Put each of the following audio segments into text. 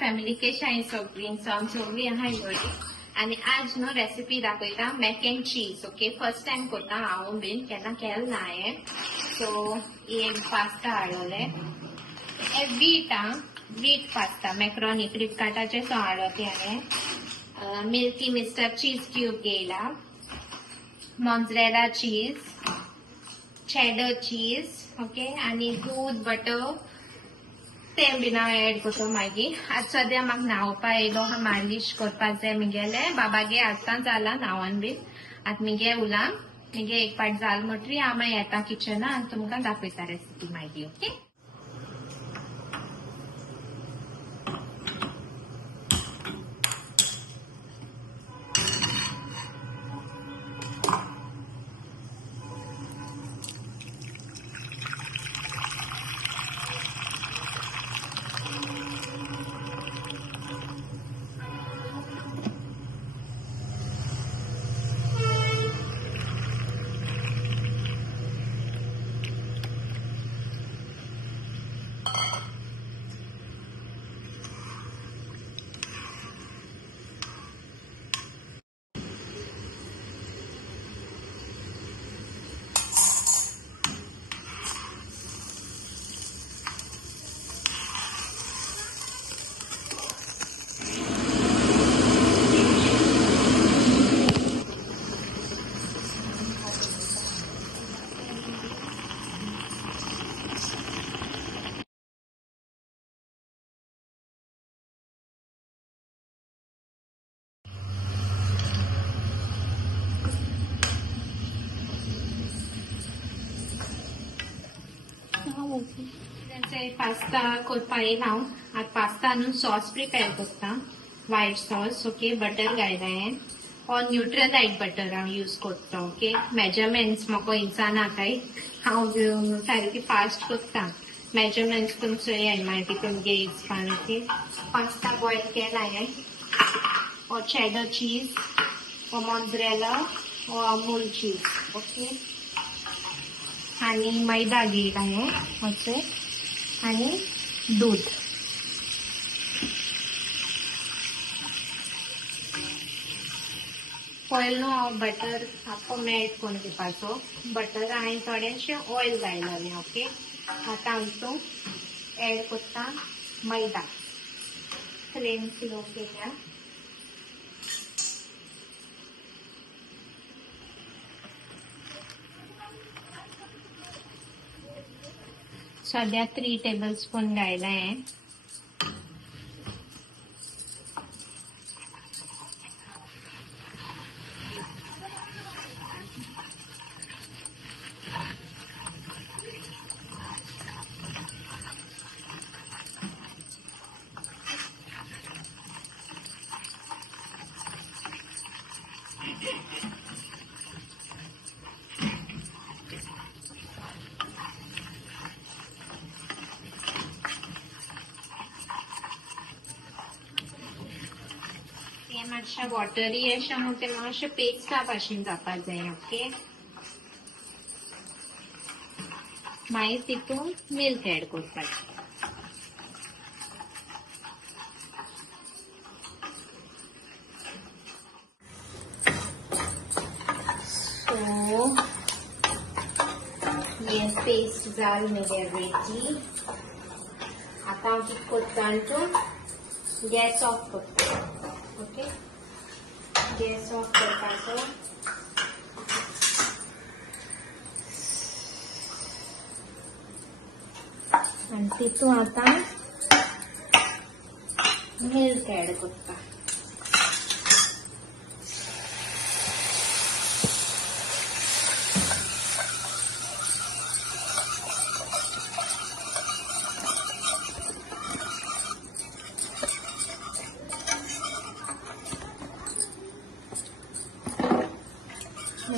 Family कशी आहे सगळी सगळी आहाय बरी आणि आज नो रेसिपी दाखयता मॅक एंड चीज. ओके, फर्स्ट टाइम करता हांव बीन, केन्ना केल ना हांवें. सो हे पास्ता हाडलोले वीट पास्ता मॅक्रोनी फ्लिपकार्टाचे सो हाडलो ते हांवें. मिल्की मिस्टर चीज क्यूब घेयला, मोzzरेला चीज, चेडर चीज, ओके, आणि दूध बटर तें बीन हांव एड करता मागीर. आज सद्या म्हाका न्हांवपा येयलो, मालिश करपाक जाय म्हगेले बाबागे आतां जाला न्हांवन बीन. आतां म्हगे उलां म्हगे एक पाट जाल म्हणटरी हांव मागीर येता किचनान आनी तुमकां दाखयता रेसिपी मागीर. ओके, पास्ता करपा येयला हांव. आतां पास्ता न्हू सॉस प्रिपेर करता, व्हायट सॉस. ओके, बटर घायला हांवें, और न्यूट्रलाइट बटर हांव यूज करता. ओके, मेजरमेंट्स म्हाका इन्साना काय, हांव सारकी फास्ट करता. मेजरमेंट्स तुमचो हें मल्टीपल गेट्स पान. ओके, पास्ता बॉयल केला हांवें, और चेडर चीज, और मोzzरेला, और अमूल चीज. ओके, आणि मैदा घेयला हांवें अशें, आणि दूध. ऑयल नो हांव बटर आतां मेल्ट करून घेवपाचो. बटर हांवें थोडेशें ऑयल घायलेलें. ओके, आतां हांव हितून एड करता मैदा. फ्लेम स्लो केल्या. सद्या 3 टेबलस्पून घायला हांवें. मातशें वॉटरी अशें म्हणून तें मातशें पेस्टा भाशेन जावपाक जाय. ओके, मागीर तितून मिल्क एड करपाचें. सो हे पेस्ट जाल म्हगे रेडी. आतां हांव कितें करता हितून गॅस ऑफ करता. ओके, गॅस ऑफ करपाचो. आणि तितून आतां मिल्क एड करता.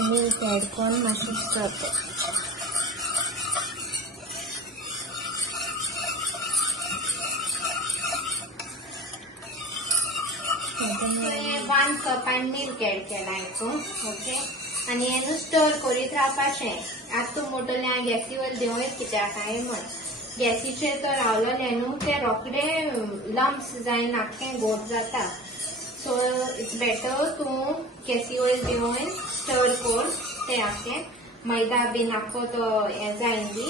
मिल्क एड करून मातशें करता. वन कप आणि मिल्क एड केला हितून. ओके, आणि हें स्टर करीत रावपाचें. आतां तूं मोटोलें गॅसीवर देंवयत कित्याक काय म्हण. गॅसीचेर तो रावलोले न्हू ते रोखडे लम्प्स जायन नाख्खें गोड जाता. सो इट्स बेटर तूं गॅसी वयर देवून स्टर कर ते आख्खें. मैदा बी नाखो तो हें जायन बी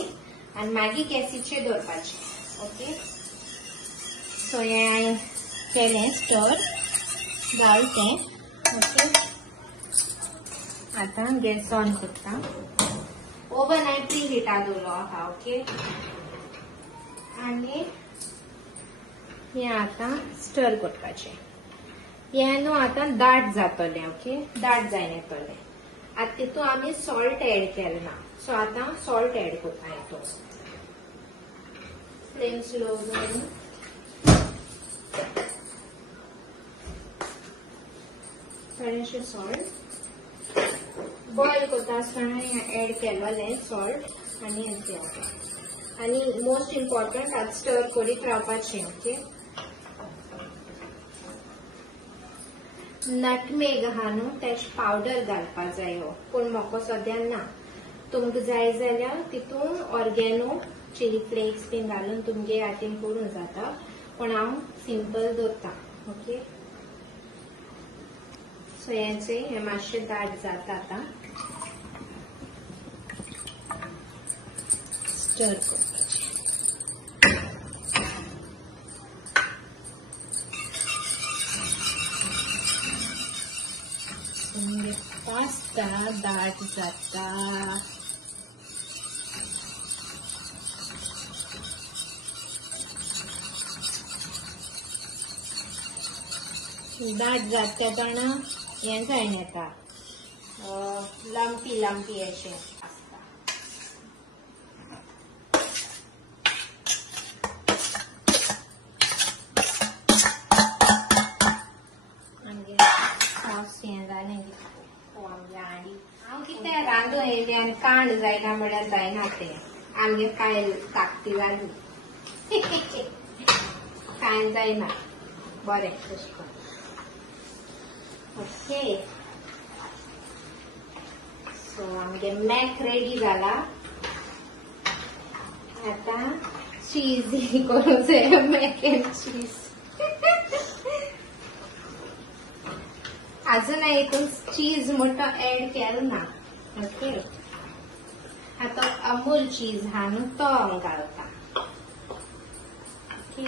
आनी मागीर गॅसीचेर दवरपाचें. ओके, सो हें हांवें केलें स्टर घाल तें. ओके, आतां गॅस ऑन करता. ओवन हांवें प्री हिटा दवरलो आहा. ओके, आनी हें आतां स्टर करपाचें. हें न्हू आतां दाट जातलें. ओके, दाट जायन येतलें. आतां तितून आमी सॉल्ट एड केलें ना, सो आतां सॉल्ट एड करता हितून. फ्लेम स्लो करून थोडेशें सॉल्ट बॉयल करता आसतना एड केलोलें सॉल्ट आनी हें केलें. आनी मोस्ट इम्पॉर्टंट आतां स्टर करीत रावपाचें. ओके, नटमेग आहा न्हू तेज पावडर घालपाक जायो, पूण म्हाका सद्याक ना. तुमकां जाय जाल्यार तितून ऑर्गेनो चिली फ्लेक्स बीन घालून तुमगे हातीन करूं जाता, पूण हांव सिंपल दवरता. ओके, सो हें मातशें दाट जाता. आतां स्टर करपाचें. पास्ता दाट जाता. दाट जाता तेन्ना हें जायन येता, लंपी लंपी अशें आसता. आमगे सॉस हें जालें आनी हांव कितें रांदूं येयलें आनी कांड जायना म्हळ्यार जायना तें. आमगे कायल ताकती जाली. कांय जायना बरें तशें करून. ओके, सो आमगे मॅक रेडी जाला. आतां चीज करूं जाय, मॅक एंड चीज. अजून हितून चीज मोठो एड केलो ना. ओके, आतां अमूल चीज हा न्हू तो घालता. ओके,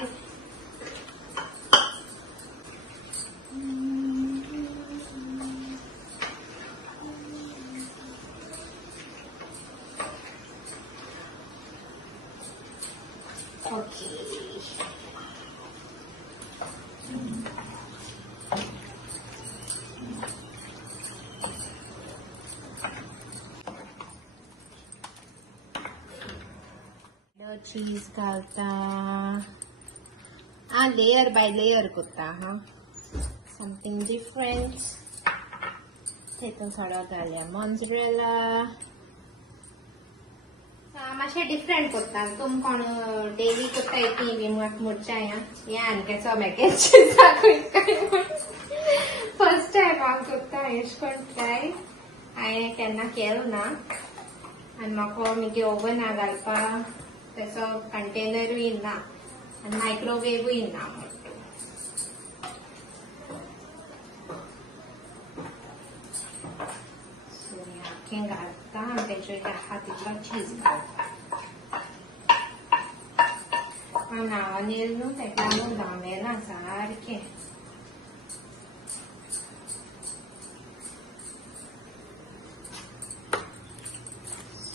ओके, चीज घालता. लेयर बाय लेयर करता. हा, समथिंग डिफरंट. तेतून थोडो घालया मोzzरेला. मातशें डिफरंट करता. तुम कोण डेली करता ती बी म्हाका मुडचाय. हें आनकेचो मॅक चीज फर्स्ट टायम हांव करता एश कोन्न ट्राय. हांवें केन्ना केलो ना आनी म्हाका मगे ओवना घालपाक तेचो कंटेनरूय ना आनी मायक्रोवेवूय ना. सो हें घालता आनी तेचेर आहा तितलो चीज घालता. नावानेल न्हू तेका लागून धांवेला सारकें.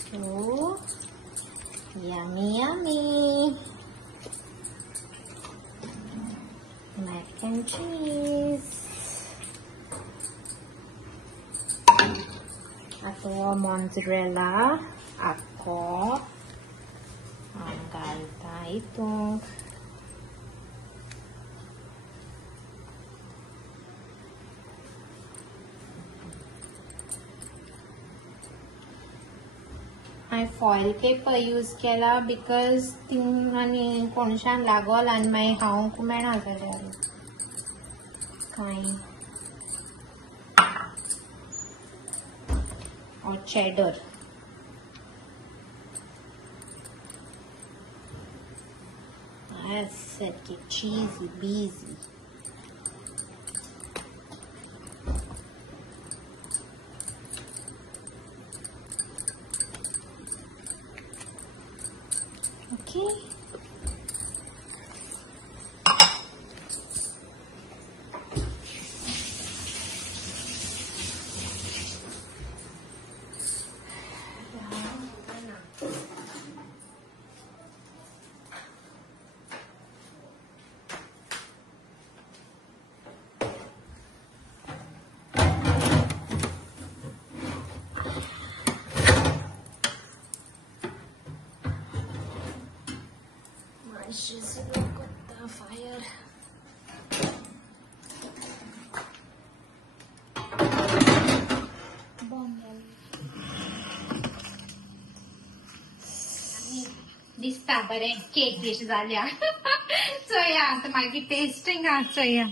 सो yummy yummy mac and cheese. Ato mozzarella ako ang galta ito. I foil paper use केला because थिंग आनी कोणशान लागोल आनी मागीर खावंक मेळना जाल्यार कांय. or cheddar. सारखे चीजी बीजी. ओके. फायर. दिसता बरे केक डिश जाल्या. चोया आता मागीर टेस्टिंग चोया.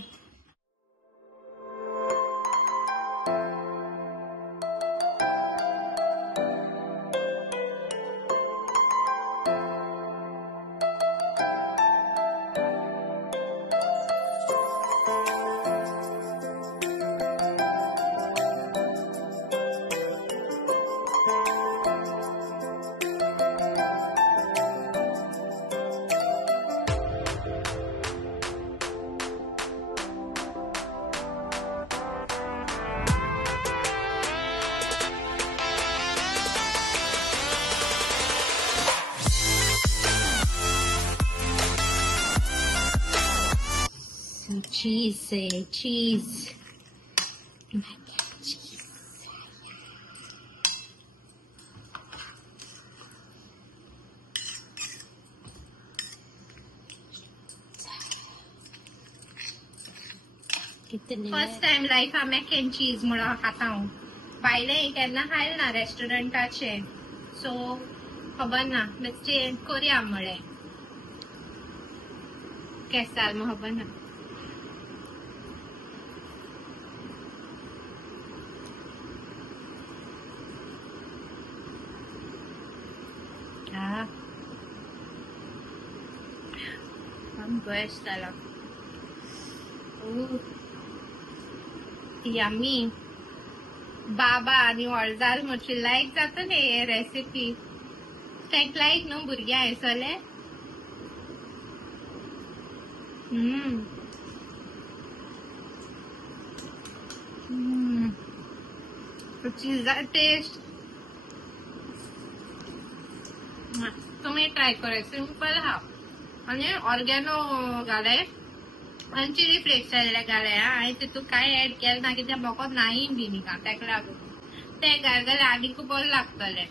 Cheese, cheese. First time life Mac and चीज म्हणून खाता हांव. भायले केन्ना खायला ना रेस्टॉरंटाचे, सो खबर ना बेश्टे करया म्हळें. केसाल मग खबर ना. Best talaga. Yummy. बाबा आणि अर्जाल म्हटली लाईक जाता हे रेसिपी. तेक लाईक न्हू भुरग्या आयसले. चीजा टेस्ट तुम्ही ट्राय करा. सिंपल हा आणि ऑर्गॅनो घालाय आणि चिली फ्लेक्स घालाय. आणि तितून काय ऍड केलं ना की त्या मोको नाही बी निका तेका लागून ते घालगले आनीक बरें लागतले.